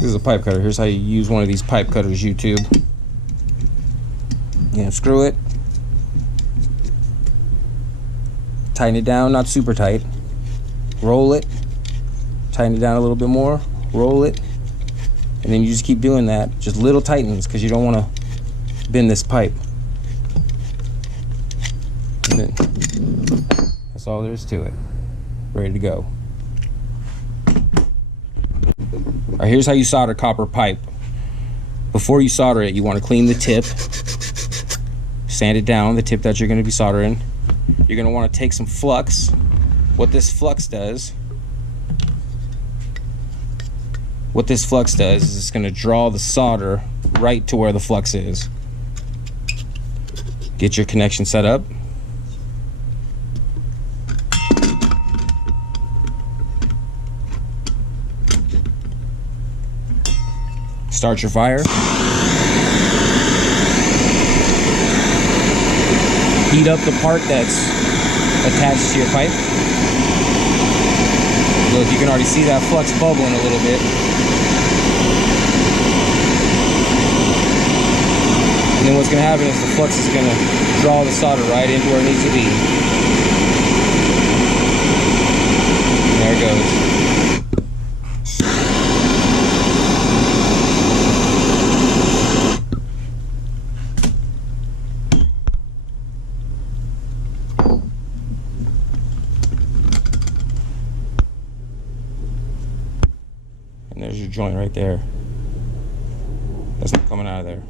This is a pipe cutter. Here's how you use one of these pipe cutters, YouTube. You know, screw it. Tighten it down, not super tight. Roll it. Tighten it down a little bit more. Roll it. And then you just keep doing that. Just little tightens, because you don't want to bend this pipe. And then that's all there is to it. Ready to go. All right, here's how you solder copper pipe. Before you solder it, you want to clean the tip, sand it down, the tip that you're going to be soldering. You're going to want to take some flux. What this flux does is it's going to draw the solder right to where the flux is. Get your connection set up. Start your fire. Heat up the part that's attached to your pipe. Look, you can already see that flux bubbling a little bit. And then what's going to happen is the flux is going to draw the solder right into where it needs to be. And there it goes. And there's your joint right there. That's not coming out of there.